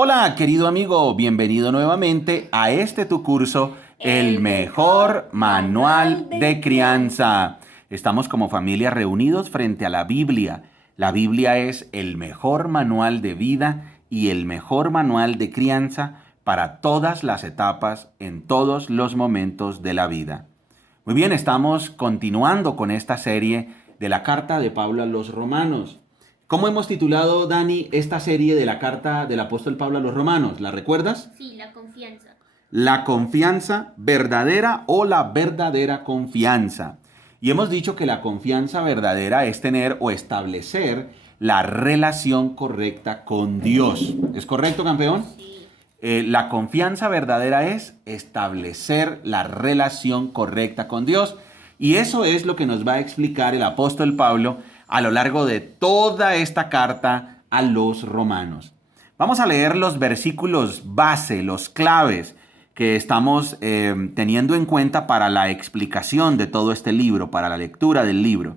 Hola, querido amigo, bienvenido nuevamente a este tu curso, El mejor manual de crianza. Estamos como familia reunidos frente a la Biblia. La Biblia es el mejor manual de vida y el mejor manual de crianza para todas las etapas en todos los momentos de la vida. Muy bien, estamos continuando con esta serie de la carta de Pablo a los Romanos. ¿Cómo hemos titulado, Dani, esta serie de la carta del apóstol Pablo a los Romanos? ¿La recuerdas? Sí, la confianza. La confianza verdadera o la verdadera confianza. Y hemos dicho que la confianza verdadera es tener o establecer la relación correcta con Dios. ¿Es correcto, campeón? Sí. La confianza verdadera es establecer la relación correcta con Dios. Y eso es lo que nos va a explicar el apóstol Pablo a lo largo de toda esta carta a los romanos. Vamos a leer los versículos base, los claves que estamos teniendo en cuenta para la explicación de todo este libro, para la lectura del libro.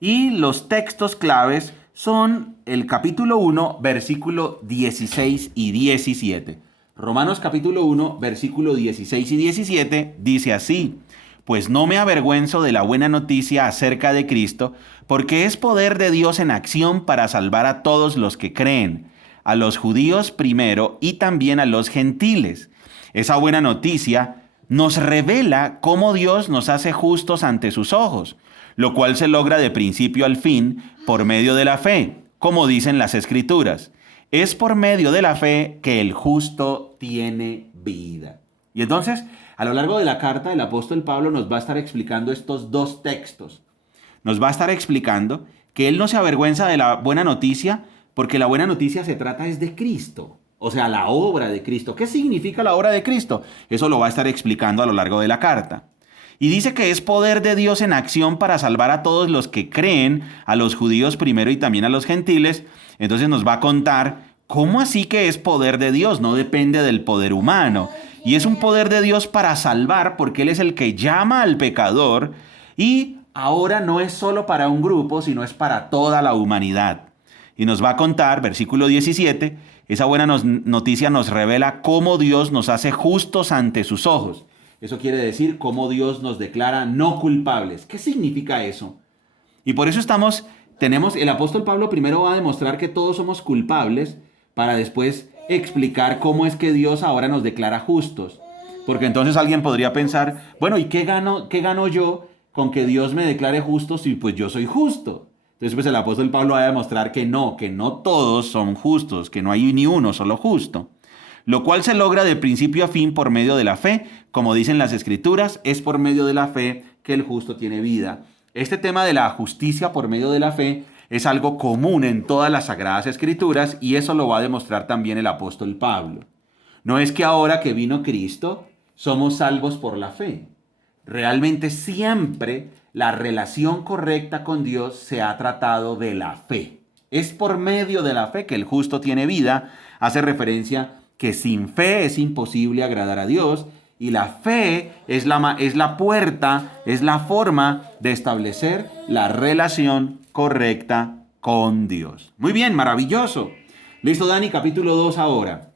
Y los textos claves son el capítulo 1, versículo 16 y 17. Romanos capítulo 1, versículo 16 y 17 dice así: Pues no me avergüenzo de la buena noticia acerca de Cristo, porque es poder de Dios en acción para salvar a todos los que creen, a los judíos primero y también a los gentiles. Esa buena noticia nos revela cómo Dios nos hace justos ante sus ojos, lo cual se logra de principio al fin por medio de la fe, como dicen las Escrituras. Es por medio de la fe que el justo tiene vida. Y entonces, a lo largo de la carta, el apóstol Pablo nos va a estar explicando estos dos textos. Nos va a estar explicando que él no se avergüenza de la buena noticia, porque la buena noticia se trata es de Cristo. O sea, la obra de Cristo. ¿Qué significa la obra de Cristo? Eso lo va a estar explicando a lo largo de la carta. Y dice que es poder de Dios en acción para salvar a todos los que creen, a los judíos primero y también a los gentiles. Entonces nos va a contar cómo así que es poder de Dios, no depende del poder humano. Y es un poder de Dios para salvar, porque Él es el que llama al pecador, y ahora no es solo para un grupo, sino es para toda la humanidad. Y nos va a contar, versículo 17, esa buena noticia nos revela cómo Dios nos hace justos ante sus ojos. Eso quiere decir cómo Dios nos declara no culpables. ¿Qué significa eso? Y por eso el apóstol Pablo primero va a demostrar que todos somos culpables, para después explicar cómo es que Dios ahora nos declara justos. Porque entonces alguien podría pensar, bueno, ¿y qué gano yo con que Dios me declare justo si pues yo soy justo? Entonces pues el apóstol Pablo va a demostrar que no todos son justos, que no hay ni uno solo justo. Lo cual se logra de principio a fin por medio de la fe. Como dicen las Escrituras, es por medio de la fe que el justo tiene vida. Este tema de la justicia por medio de la fe es algo común en todas las Sagradas Escrituras, y eso lo va a demostrar también el apóstol Pablo. No es que ahora que vino Cristo somos salvos por la fe. Realmente siempre la relación correcta con Dios se ha tratado de la fe. Es por medio de la fe que el justo tiene vida. Hace referencia que sin fe es imposible agradar a Dios, y la fe es la puerta, es la forma de establecer la relación correcta con Dios. Muy bien, maravilloso. Listo, Dani, capítulo 2 ahora.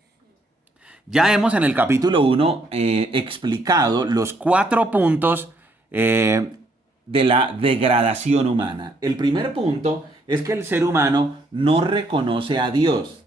Ya hemos en el capítulo 1 explicado los 4 puntos de la degradación humana. El primer punto es que el ser humano no reconoce a Dios.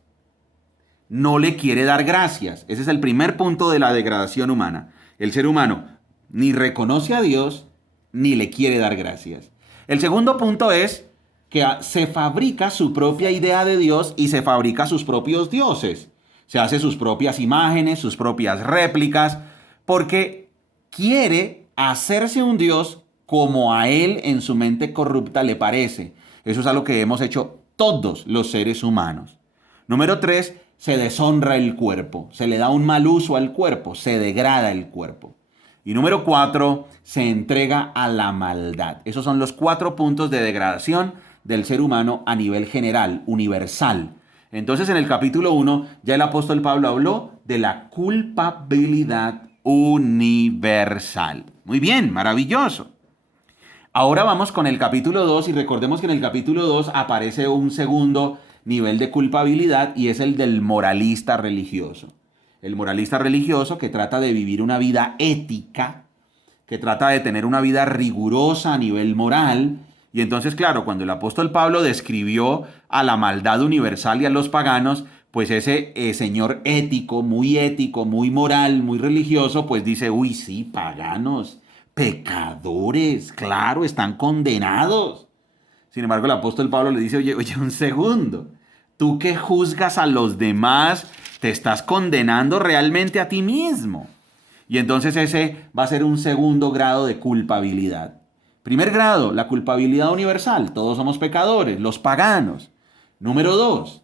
No le quiere dar gracias. Ese es el primer punto de la degradación humana. El ser humano ni reconoce a Dios ni le quiere dar gracias. El segundo punto es que se fabrica su propia idea de Dios y se fabrica sus propios dioses. Se hace sus propias imágenes, sus propias réplicas, porque quiere hacerse un Dios como a él en su mente corrupta le parece. Eso es algo que hemos hecho todos los seres humanos. Número 3, se deshonra el cuerpo, se le da un mal uso al cuerpo, se degrada el cuerpo. Y número 4, se entrega a la maldad. Esos son los 4 puntos de degradación del ser humano a nivel general, universal. Entonces en el capítulo 1 ya el apóstol Pablo habló de la culpabilidad universal. Muy bien, maravilloso. Ahora vamos con el capítulo 2, y recordemos que en el capítulo 2 aparece un segundo nivel de culpabilidad y es el del moralista religioso. El moralista religioso que trata de vivir una vida ética, que trata de tener una vida rigurosa a nivel moral. Y entonces, claro, cuando el apóstol Pablo describió a la maldad universal y a los paganos, pues ese señor ético, muy moral, muy religioso, pues dice, uy, sí, paganos, pecadores, claro, están condenados. Sin embargo, el apóstol Pablo le dice, oye, un segundo, tú que juzgas a los demás, te estás condenando realmente a ti mismo. Y entonces ese va a ser un segundo grado de culpabilidad. Primer grado, la culpabilidad universal. Todos somos pecadores, los paganos. Número 2,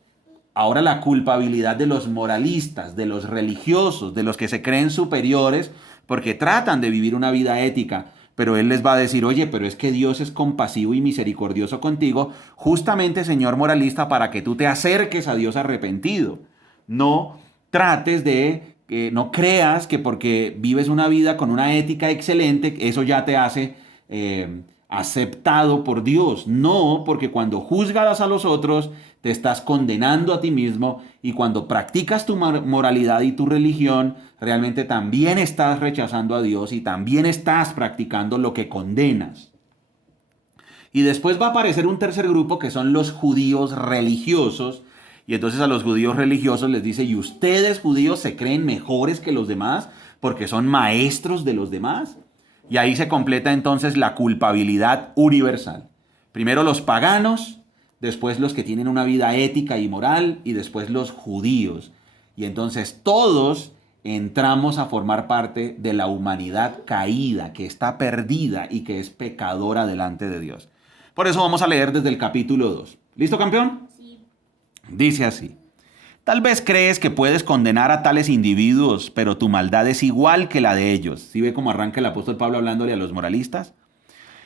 ahora la culpabilidad de los moralistas, de los religiosos, de los que se creen superiores porque tratan de vivir una vida ética. Pero Él les va a decir, oye, pero es que Dios es compasivo y misericordioso contigo, justamente, señor moralista, para que tú te acerques a Dios arrepentido. No trates de, no creas que porque vives una vida con una ética excelente, eso ya te hace aceptado por Dios. No, porque cuando juzgas a los otros, te estás condenando a ti mismo y cuando practicas tu moralidad y tu religión, realmente también estás rechazando a Dios y también estás practicando lo que condenas. Y después va a aparecer un tercer grupo que son los judíos religiosos. Y entonces a los judíos religiosos les dice, ¿y ustedes judíos se creen mejores que los demás porque son maestros de los demás? Y ahí se completa entonces la culpabilidad universal. Primero los paganos, después los que tienen una vida ética y moral y después los judíos. Y entonces todos entramos a formar parte de la humanidad caída, que está perdida y que es pecadora delante de Dios. Por eso vamos a leer desde el capítulo 2. ¿Listo, campeón? Sí. Dice así. Tal vez crees que puedes condenar a tales individuos, pero tu maldad es igual que la de ellos. ¿Sí ve cómo arranca el apóstol Pablo hablándole a los moralistas?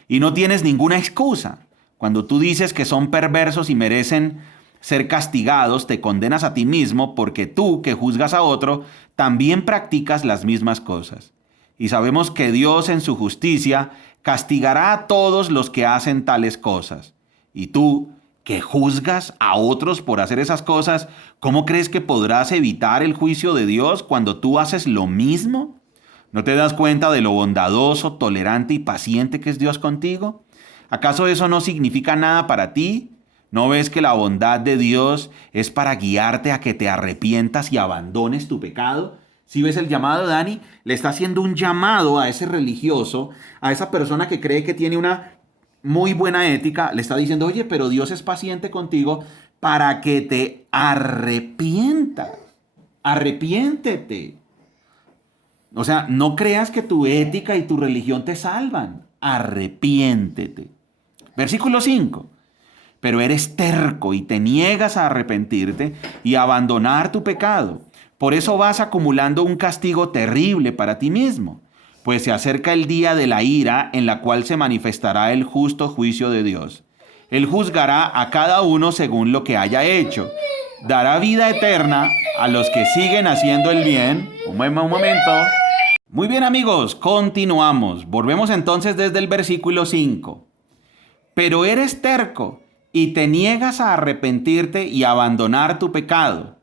Y no tienes ninguna excusa. Cuando tú dices que son perversos y merecen ser castigados, te condenas a ti mismo porque tú, que juzgas a otro, también practicas las mismas cosas. Y sabemos que Dios en su justicia castigará a todos los que hacen tales cosas. Y tú, que juzgas a otros por hacer esas cosas, ¿cómo crees que podrás evitar el juicio de Dios cuando tú haces lo mismo? ¿No te das cuenta de lo bondadoso, tolerante y paciente que es Dios contigo? ¿Acaso eso no significa nada para ti? ¿No ves que la bondad de Dios es para guiarte a que te arrepientas y abandones tu pecado? ¿Sí ves el llamado, Dani? Le está haciendo un llamado a ese religioso, a esa persona que cree que tiene una muy buena ética. Le está diciendo, oye, pero Dios es paciente contigo para que te arrepientas. Arrepiéntete. O sea, no creas que tu ética y tu religión te salvan. Arrepiéntete. Versículo 5. Pero eres terco y te niegas a arrepentirte y a abandonar tu pecado. Por eso vas acumulando un castigo terrible para ti mismo, pues se acerca el día de la ira en la cual se manifestará el justo juicio de Dios. Él juzgará a cada uno según lo que haya hecho. Dará vida eterna a los que siguen haciendo el bien. Un momento. Muy bien, amigos, continuamos. Volvemos entonces desde el versículo 5. Pero eres terco y te niegas a arrepentirte y a abandonar tu pecado.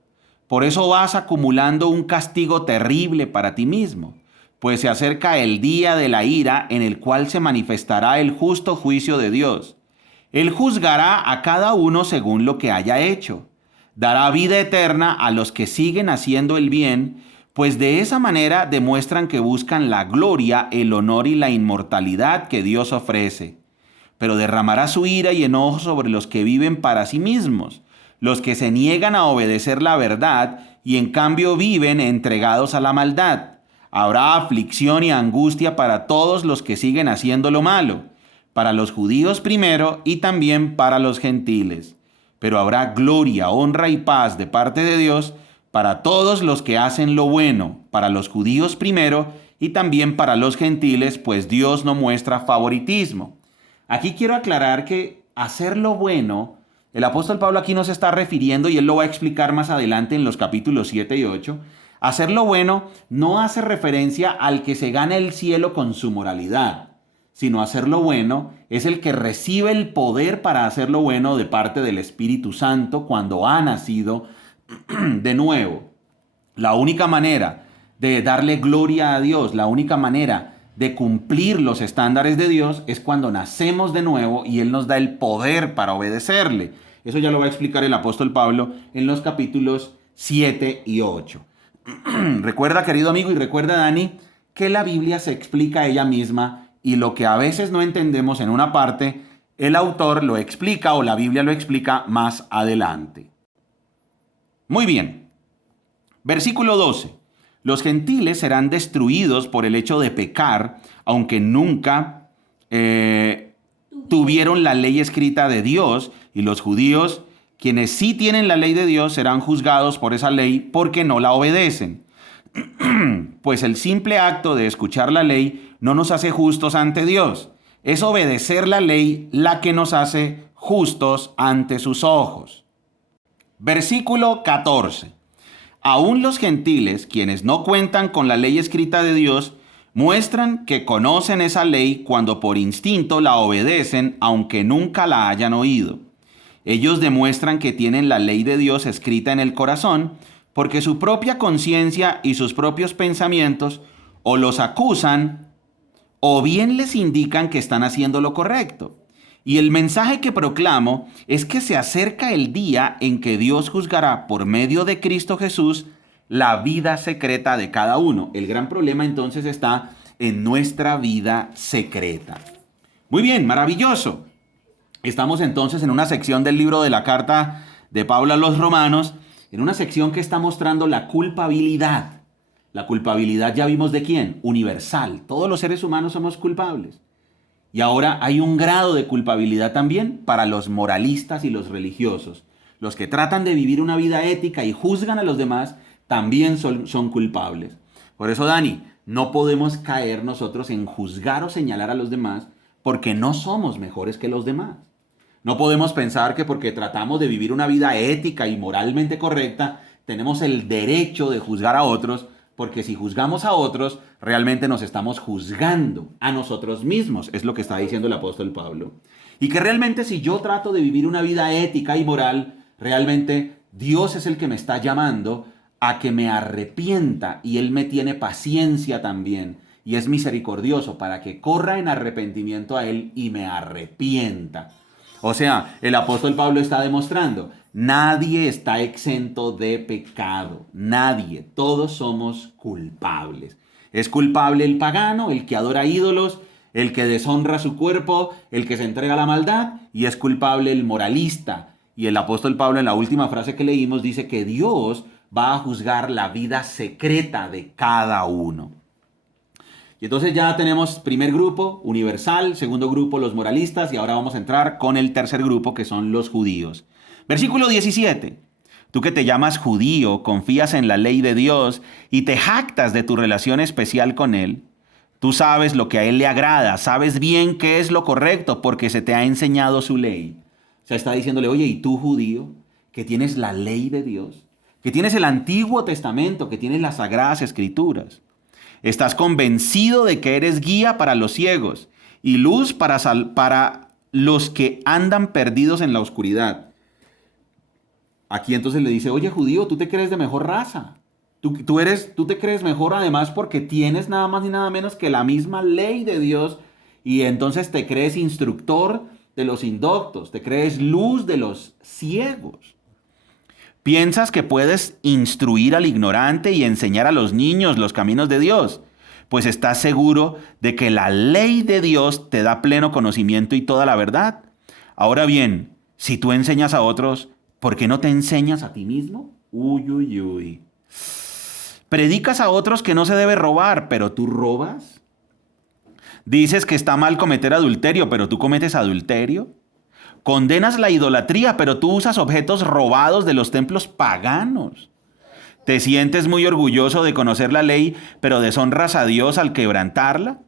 Por eso vas acumulando un castigo terrible para ti mismo, pues se acerca el día de la ira en el cual se manifestará el justo juicio de Dios. Él juzgará a cada uno según lo que haya hecho. Dará vida eterna a los que siguen haciendo el bien, pues de esa manera demuestran que buscan la gloria, el honor y la inmortalidad que Dios ofrece. Pero derramará su ira y enojo sobre los que viven para sí mismos, los que se niegan a obedecer la verdad y en cambio viven entregados a la maldad. Habrá aflicción y angustia para todos los que siguen haciendo lo malo, para los judíos primero y también para los gentiles. Pero habrá gloria, honra y paz de parte de Dios para todos los que hacen lo bueno, para los judíos primero y también para los gentiles, pues Dios no muestra favoritismo. Aquí quiero aclarar que hacer lo bueno, el apóstol Pablo aquí no se está refiriendo, y él lo va a explicar más adelante en los capítulos 7 y 8, hacer lo bueno no hace referencia al que se gana el cielo con su moralidad, sino hacer lo bueno, es el que recibe el poder para hacer lo bueno de parte del Espíritu Santo cuando ha nacido de nuevo. La única manera de darle gloria a Dios, la única manera de cumplir los estándares de Dios es cuando nacemos de nuevo y Él nos da el poder para obedecerle. Eso ya lo va a explicar el apóstol Pablo en los capítulos 7 y 8. Recuerda, querido amigo, y recuerda, Dani, que la Biblia se explica a ella misma y lo que a veces no entendemos en una parte, el autor lo explica o la Biblia lo explica más adelante. Muy bien. Versículo 12. Los gentiles serán destruidos por el hecho de pecar, aunque nunca tuvieron la ley escrita de Dios, y los judíos, quienes sí tienen la ley de Dios, serán juzgados por esa ley porque no la obedecen. Pues el simple acto de escuchar la ley no nos hace justos ante Dios. Es obedecer la ley la que nos hace justos ante sus ojos. Versículo 14. Aún los gentiles, quienes no cuentan con la ley escrita de Dios, muestran que conocen esa ley cuando por instinto la obedecen, aunque nunca la hayan oído. Ellos demuestran que tienen la ley de Dios escrita en el corazón, porque su propia conciencia y sus propios pensamientos o los acusan o bien les indican que están haciendo lo correcto. Y el mensaje que proclamo es que se acerca el día en que Dios juzgará por medio de Cristo Jesús la vida secreta de cada uno. El gran problema entonces está en nuestra vida secreta. Muy bien, maravilloso. Estamos entonces en una sección del libro de la carta de Pablo a los Romanos, en una sección que está mostrando la culpabilidad. La culpabilidad, ya vimos de quién, universal. Todos los seres humanos somos culpables. Y ahora hay un grado de culpabilidad también para los moralistas y los religiosos. Los que tratan de vivir una vida ética y juzgan a los demás también son culpables. Por eso, Dani, no podemos caer nosotros en juzgar o señalar a los demás porque no somos mejores que los demás. No podemos pensar que porque tratamos de vivir una vida ética y moralmente correcta, tenemos el derecho de juzgar a otros, porque si juzgamos a otros, realmente nos estamos juzgando a nosotros mismos, es lo que está diciendo el apóstol Pablo. Y que realmente si yo trato de vivir una vida ética y moral, realmente Dios es el que me está llamando a que me arrepienta y Él me tiene paciencia también y es misericordioso para que corra en arrepentimiento a Él y me arrepienta. O sea, el apóstol Pablo está demostrando, nadie está exento de pecado, nadie, todos somos culpables. Es culpable el pagano, el que adora ídolos, el que deshonra su cuerpo, el que se entrega a la maldad, y es culpable el moralista. Y el apóstol Pablo en la última frase que leímos dice que Dios va a juzgar la vida secreta de cada uno. Y entonces ya tenemos primer grupo, universal, segundo grupo, los moralistas, y ahora vamos a entrar con el tercer grupo, que son los judíos. Versículo 17. Tú que te llamas judío, confías en la ley de Dios y te jactas de tu relación especial con Él. Tú sabes lo que a Él le agrada, sabes bien qué es lo correcto porque se te ha enseñado su ley. O sea, está diciéndole, oye, ¿y tú judío, que tienes la ley de Dios, que tienes el Antiguo Testamento, que tienes las Sagradas Escrituras? Estás convencido de que eres guía para los ciegos y luz para los que andan perdidos en la oscuridad. Aquí entonces le dice, oye judío, tú te crees de mejor raza. Tú te crees mejor además porque tienes nada más ni nada menos que la misma ley de Dios y entonces te crees instructor de los indoctos, te crees luz de los ciegos. ¿Piensas que puedes instruir al ignorante y enseñar a los niños los caminos de Dios? Pues estás seguro de que la ley de Dios te da pleno conocimiento y toda la verdad. Ahora bien, si tú enseñas a otros, ¿por qué no te enseñas a ti mismo? Uy, uy, uy. Predicas a otros que no se debe robar, pero tú robas. Dices que está mal cometer adulterio, pero tú cometes adulterio. Condenas la idolatría, pero tú usas objetos robados de los templos paganos. Te sientes muy orgulloso de conocer la ley, pero deshonras a Dios al quebrantarla.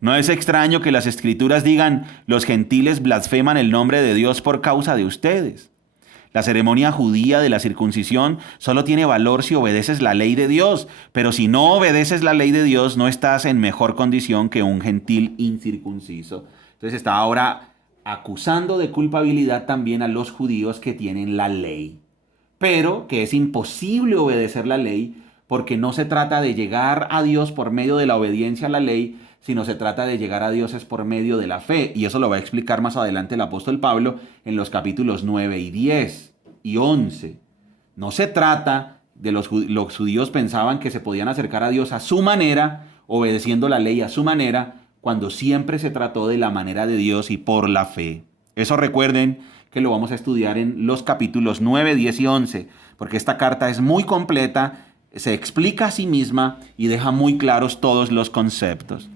No es extraño que las Escrituras digan, los gentiles blasfeman el nombre de Dios por causa de ustedes. La ceremonia judía de la circuncisión solo tiene valor si obedeces la ley de Dios, pero si no obedeces la ley de Dios no estás en mejor condición que un gentil incircunciso. Entonces está ahora acusando de culpabilidad también a los judíos que tienen la ley, pero que es imposible obedecer la ley porque no se trata de llegar a Dios por medio de la obediencia a la ley, sino se trata de llegar a Dios es por medio de la fe. Y eso lo va a explicar más adelante el apóstol Pablo en los capítulos 9 y 10 y 11. No se trata de los judíos pensaban que se podían acercar a Dios a su manera, obedeciendo la ley a su manera, cuando siempre se trató de la manera de Dios y por la fe. Eso recuerden que lo vamos a estudiar en los capítulos 9, 10 y 11, porque esta carta es muy completa, se explica a sí misma y deja muy claros todos los conceptos.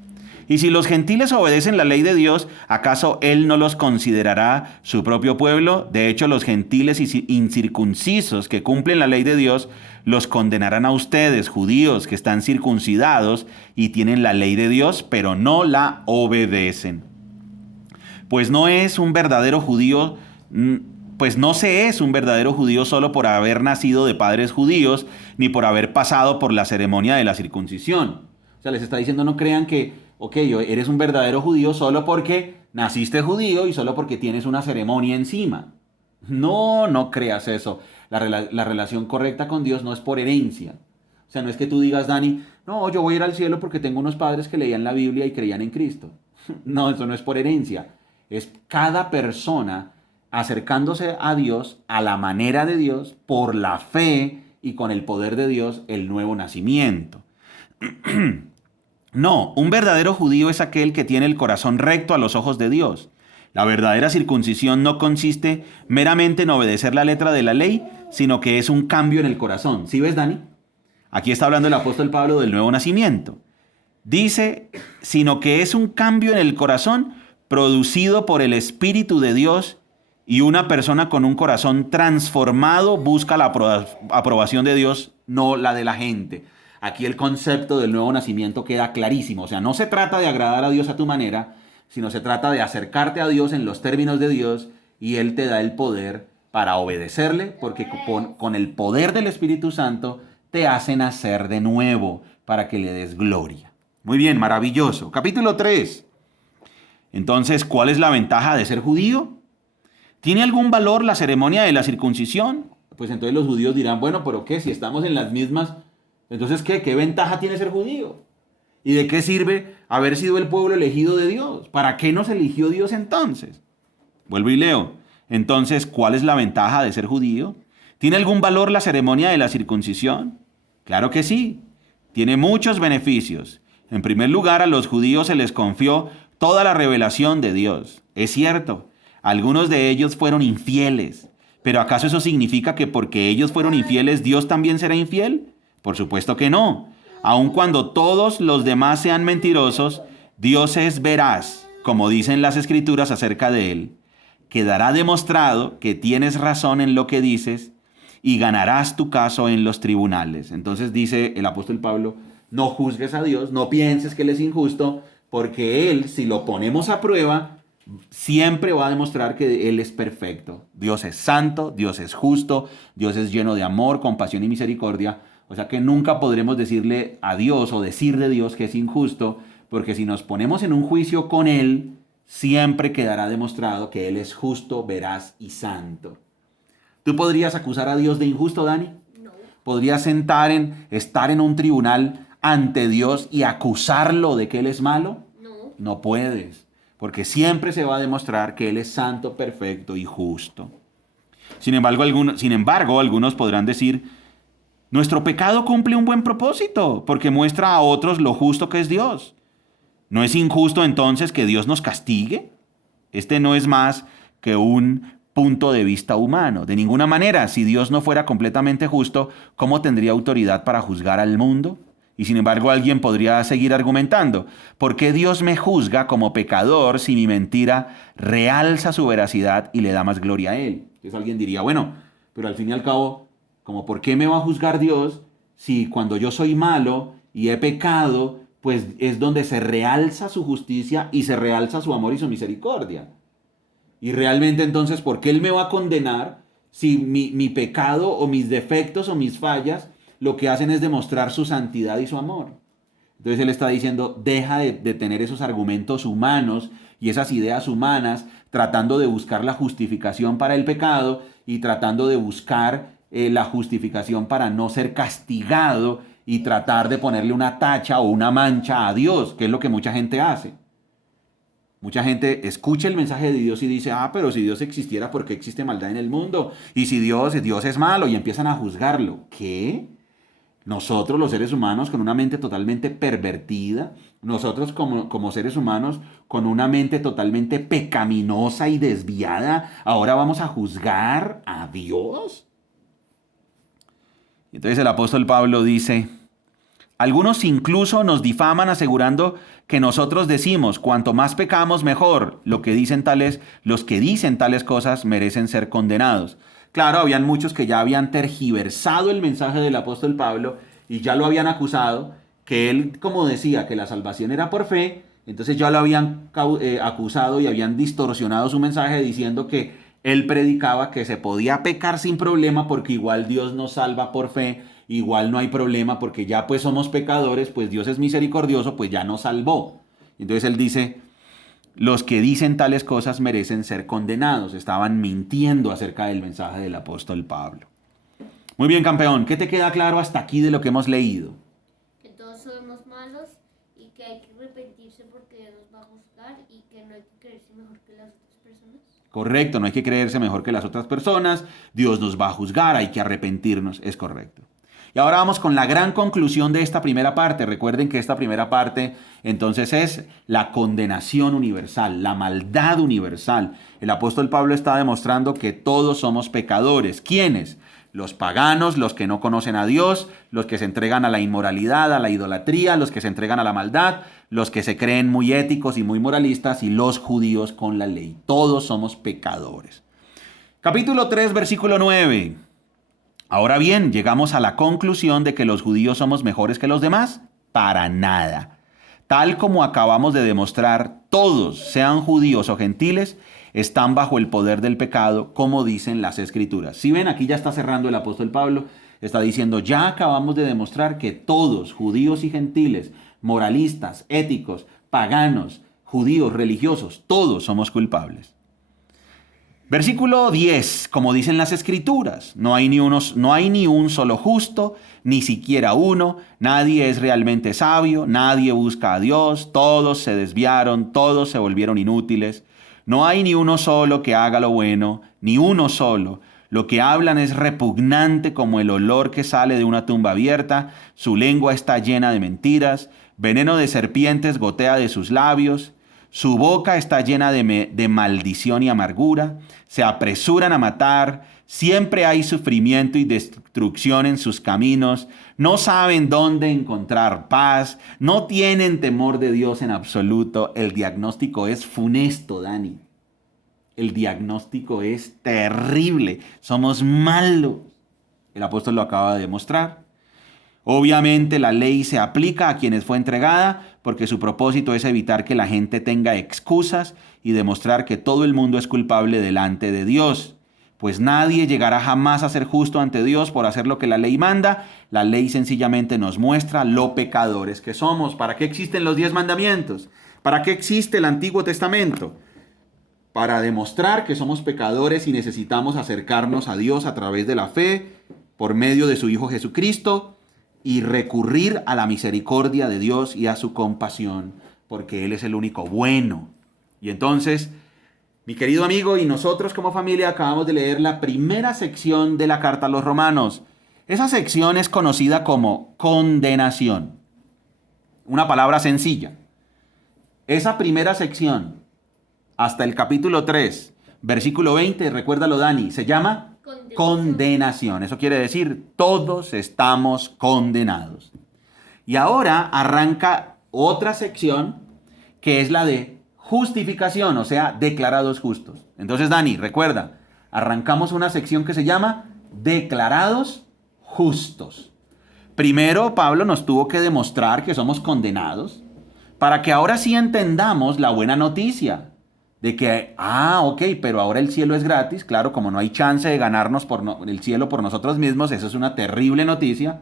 Y si los gentiles obedecen la ley de Dios, ¿acaso Él no los considerará su propio pueblo? De hecho, los gentiles incircuncisos que cumplen la ley de Dios los condenarán a ustedes, judíos que están circuncidados y tienen la ley de Dios, pero no la obedecen. Pues no es un verdadero judío, pues no se es un verdadero judío solo por haber nacido de padres judíos, ni por haber pasado por la ceremonia de la circuncisión. O sea, les está diciendo, no crean que, eres un verdadero judío solo porque naciste judío y solo porque tienes una ceremonia encima. No creas eso. La relación correcta con Dios no es por herencia. O sea, no es que tú digas, Dani, no, yo voy a ir al cielo porque tengo unos padres que leían la Biblia y creían en Cristo. No, eso no es por herencia. Es cada persona acercándose a Dios a la manera de Dios, por la fe y con el poder de Dios, el nuevo nacimiento. No, un verdadero judío es aquel que tiene el corazón recto a los ojos de Dios. La verdadera circuncisión no consiste meramente en obedecer la letra de la ley, sino que es un cambio en el corazón. ¿Sí ves, Dani? Aquí está hablando el apóstol Pablo del nuevo nacimiento. Dice, sino que es un cambio en el corazón producido por el Espíritu de Dios, y una persona con un corazón transformado busca la aprobación de Dios, no la de la gente. Aquí el concepto del nuevo nacimiento queda clarísimo. O sea, no se trata de agradar a Dios a tu manera, sino se trata de acercarte a Dios en los términos de Dios y Él te da el poder para obedecerle, porque con el poder del Espíritu Santo te hace nacer de nuevo para que le des gloria. Muy bien, maravilloso. Capítulo 3. Entonces, ¿cuál es la ventaja de ser judío? ¿Tiene algún valor la ceremonia de la circuncisión? Pues entonces los judíos dirán, bueno, pero ¿qué? Si estamos en las mismas, entonces ¿qué? ¿Qué ventaja tiene ser judío? ¿Y de qué sirve haber sido el pueblo elegido de Dios? ¿Para qué nos eligió Dios entonces? Vuelvo y leo. Entonces, ¿cuál es la ventaja de ser judío? ¿Tiene algún valor la ceremonia de la circuncisión? Claro que sí. Tiene muchos beneficios. En primer lugar, a los judíos se les confió toda la revelación de Dios. Es cierto, algunos de ellos fueron infieles. ¿Pero acaso eso significa que porque ellos fueron infieles, Dios también será infiel? Por supuesto que no. Aun cuando todos los demás sean mentirosos, Dios es veraz, como dicen las Escrituras acerca de Él. Quedará demostrado que tienes razón en lo que dices y ganarás tu caso en los tribunales. Entonces dice el apóstol Pablo, no juzgues a Dios, no pienses que Él es injusto, porque Él, si lo ponemos a prueba, siempre va a demostrar que Él es perfecto. Dios es santo, Dios es justo, Dios es lleno de amor, compasión y misericordia. O sea que nunca podremos decirle a Dios o decir de Dios que es injusto, porque si nos ponemos en un juicio con Él, siempre quedará demostrado que Él es justo, veraz y santo. ¿Tú podrías acusar a Dios de injusto, Dani? No. ¿Podrías estar en un tribunal ante Dios y acusarlo de que Él es malo? No. No puedes, porque siempre se va a demostrar que Él es santo, perfecto y justo. Sin embargo, algunos podrán decir, nuestro pecado cumple un buen propósito, porque muestra a otros lo justo que es Dios. ¿No es injusto entonces que Dios nos castigue? Este no es más que un punto de vista humano. De ninguna manera, si Dios no fuera completamente justo, ¿cómo tendría autoridad para juzgar al mundo? Y sin embargo, alguien podría seguir argumentando, ¿por qué Dios me juzga como pecador si mi mentira realza su veracidad y le da más gloria a Él? Entonces alguien diría, bueno, pero al fin y al cabo, ¿como por qué me va a juzgar Dios si cuando yo soy malo y he pecado, pues es donde se realza su justicia y se realza su amor y su misericordia? Y realmente entonces, ¿por qué Él me va a condenar si mi pecado o mis defectos o mis fallas lo que hacen es demostrar su santidad y su amor? Entonces él está diciendo, deja de tener esos argumentos humanos y esas ideas humanas tratando de buscar la justificación para el pecado y tratando de buscar la justificación para no ser castigado y tratar de ponerle una tacha o una mancha a Dios, que es lo que mucha gente hace. Mucha gente escucha el mensaje de Dios y dice, pero si Dios existiera, ¿por qué existe maldad en el mundo? Y si Dios es malo, y empiezan a juzgarlo. ¿Qué? Nosotros los seres humanos con una mente totalmente pervertida, nosotros como seres humanos con una mente totalmente pecaminosa y desviada, ¿ahora vamos a juzgar a Dios? Entonces el apóstol Pablo dice, algunos incluso nos difaman asegurando que nosotros decimos, cuanto más pecamos mejor. Los que dicen tales cosas merecen ser condenados. Claro, habían muchos que ya habían tergiversado el mensaje del apóstol Pablo y ya lo habían acusado, que él, como decía, que la salvación era por fe, entonces ya lo habían acusado y habían distorsionado su mensaje diciendo que él predicaba que se podía pecar sin problema porque igual Dios nos salva por fe, igual no hay problema porque ya pues somos pecadores, pues Dios es misericordioso, pues ya nos salvó. Entonces él dice, los que dicen tales cosas merecen ser condenados. Estaban mintiendo acerca del mensaje del apóstol Pablo. Muy bien, campeón, ¿qué te queda claro hasta aquí de lo que hemos leído? Que todos somos malos y que hay que arrepentirse porque Dios nos va a juzgar y que no hay que creerse mejor que las otras personas. Correcto, no hay que creerse mejor que las otras personas. Dios nos va a juzgar, hay que arrepentirnos, es correcto. Y ahora vamos con la gran conclusión de esta primera parte. Recuerden que esta primera parte entonces es la condenación universal, la maldad universal. El apóstol Pablo está demostrando que todos somos pecadores. ¿Quiénes? Los paganos, los que no conocen a Dios, los que se entregan a la inmoralidad, a la idolatría, los que se entregan a la maldad, los que se creen muy éticos y muy moralistas y los judíos con la ley. Todos somos pecadores. Capítulo 3, versículo 9. Ahora bien, llegamos a la conclusión de que los judíos somos mejores que los demás. Para nada. Tal como acabamos de demostrar, todos, sean judíos o gentiles, están bajo el poder del pecado, como dicen las Escrituras. Si ven, aquí ya está cerrando el apóstol Pablo, está diciendo, ya acabamos de demostrar que todos, judíos y gentiles, moralistas, éticos, paganos, judíos, religiosos, todos somos culpables. Versículo 10, como dicen las Escrituras, no hay ni un solo justo, ni siquiera uno, nadie es realmente sabio, nadie busca a Dios, todos se desviaron, todos se volvieron inútiles. No hay ni uno solo que haga lo bueno, ni uno solo. Lo que hablan es repugnante como el olor que sale de una tumba abierta, su lengua está llena de mentiras, veneno de serpientes gotea de sus labios, su boca está llena de maldición y amargura, se apresuran a matar, siempre hay sufrimiento y destrucción en sus caminos, no saben dónde encontrar paz, no tienen temor de Dios en absoluto. El diagnóstico es funesto, Dani. El diagnóstico es terrible. Somos malos. El apóstol lo acaba de demostrar. Obviamente la ley se aplica a quienes fue entregada porque su propósito es evitar que la gente tenga excusas y demostrar que todo el mundo es culpable delante de Dios. Pues nadie llegará jamás a ser justo ante Dios por hacer lo que la ley manda. La ley sencillamente nos muestra lo pecadores que somos. ¿Para qué existen los 10 mandamientos? ¿Para qué existe el Antiguo Testamento? Para demostrar que somos pecadores y necesitamos acercarnos a Dios a través de la fe, por medio de su Hijo Jesucristo, y recurrir a la misericordia de Dios y a su compasión, porque Él es el único bueno. Y entonces, mi querido amigo, y nosotros como familia acabamos de leer la primera sección de la carta a los Romanos. Esa sección es conocida como condenación. Una palabra sencilla. Esa primera sección, hasta el capítulo 3, versículo 20, recuérdalo Dani, se llama condenación. Eso quiere decir, todos estamos condenados. Y ahora arranca otra sección que es la de justificación, o sea, declarados justos. Entonces, Dani, recuerda, arrancamos una sección que se llama declarados justos. Primero, Pablo nos tuvo que demostrar que somos condenados para que ahora sí entendamos la buena noticia de que, ok, pero ahora el cielo es gratis, claro, como no hay chance de ganarnos el cielo por nosotros mismos, eso es una terrible noticia,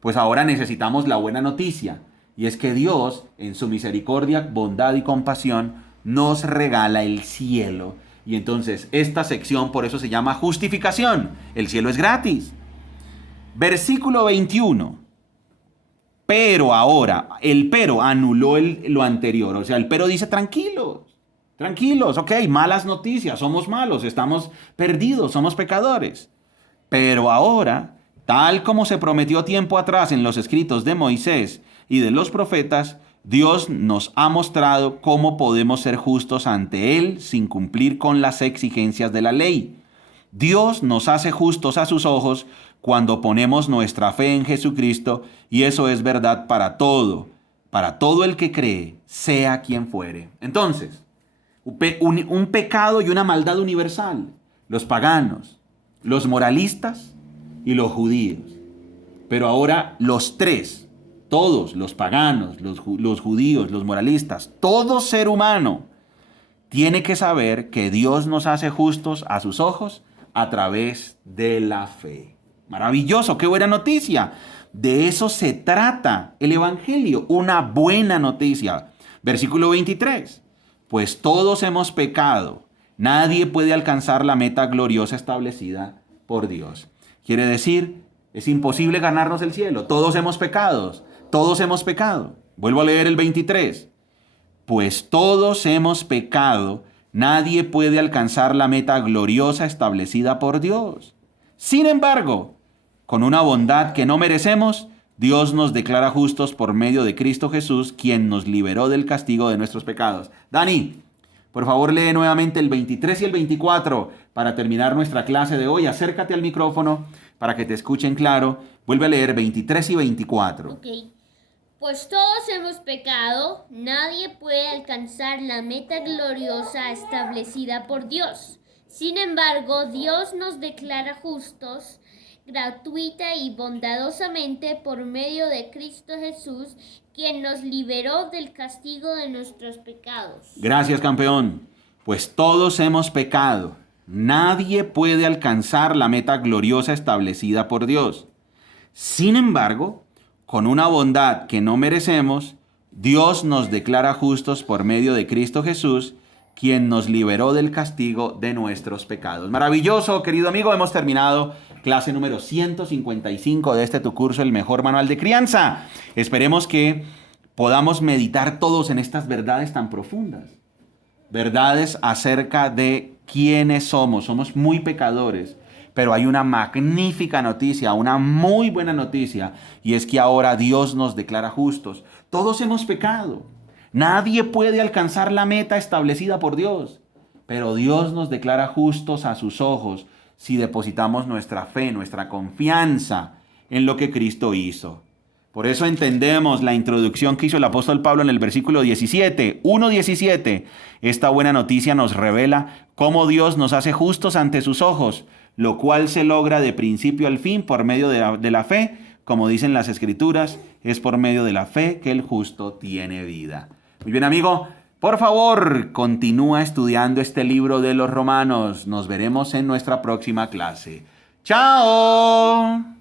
pues ahora necesitamos la buena noticia, y es que Dios, en su misericordia, bondad y compasión, nos regala el cielo. Y entonces esta sección por eso se llama justificación, el cielo es gratis. Versículo 21. Pero ahora, el pero anuló lo anterior, o sea, el pero dice tranquilos. Tranquilos, ok, malas noticias, somos malos, estamos perdidos, somos pecadores. Pero ahora, tal como se prometió tiempo atrás en los escritos de Moisés y de los profetas, Dios nos ha mostrado cómo podemos ser justos ante Él sin cumplir con las exigencias de la ley. Dios nos hace justos a sus ojos cuando ponemos nuestra fe en Jesucristo, y eso es verdad para todo el que cree, sea quien fuere. Entonces, un pecado y una maldad universal, los paganos, los moralistas y los judíos. Pero ahora los tres, todos, los paganos, los judíos, los moralistas, todo ser humano tiene que saber que Dios nos hace justos a sus ojos a través de la fe. Maravilloso, qué buena noticia. De eso se trata el Evangelio, una buena noticia. Versículo 23. Pues todos hemos pecado. Nadie puede alcanzar la meta gloriosa establecida por Dios. Quiere decir, es imposible ganarnos el cielo. Todos hemos pecado. Todos hemos pecado. Vuelvo a leer el 23. Pues todos hemos pecado. Nadie puede alcanzar la meta gloriosa establecida por Dios. Sin embargo, con una bondad que no merecemos, Dios nos declara justos por medio de Cristo Jesús, quien nos liberó del castigo de nuestros pecados. Dani, por favor lee nuevamente el 23 y el 24 para terminar nuestra clase de hoy. Acércate al micrófono para que te escuchen claro. Vuelve a leer 23 y 24. Ok. Pues todos hemos pecado, nadie puede alcanzar la meta gloriosa establecida por Dios. Sin embargo, Dios nos declara justos gratuita y bondadosamente por medio de Cristo Jesús, quien nos liberó del castigo de nuestros pecados. Gracias, campeón. Pues todos hemos pecado. Nadie puede alcanzar la meta gloriosa establecida por Dios. Sin embargo, con una bondad que no merecemos, Dios nos declara justos por medio de Cristo Jesús, quien nos liberó del castigo de nuestros pecados. Maravilloso, querido amigo. Hemos terminado clase número 155 de tu curso, El Mejor Manual de Crianza. Esperemos que podamos meditar todos en estas verdades tan profundas. Verdades acerca de quiénes somos. Somos muy pecadores, pero hay una magnífica noticia, una muy buena noticia, y es que ahora Dios nos declara justos. Todos hemos pecado. Nadie puede alcanzar la meta establecida por Dios, pero Dios nos declara justos a sus ojos si depositamos nuestra fe, nuestra confianza en lo que Cristo hizo. Por eso entendemos la introducción que hizo el apóstol Pablo en el versículo 17, 1:17. Esta buena noticia nos revela cómo Dios nos hace justos ante sus ojos, lo cual se logra de principio al fin por medio de la fe. Como dicen las Escrituras, es por medio de la fe que el justo tiene vida. Muy bien, amigo. Por favor, continúa estudiando este libro de los Romanos. Nos veremos en nuestra próxima clase. ¡Chao!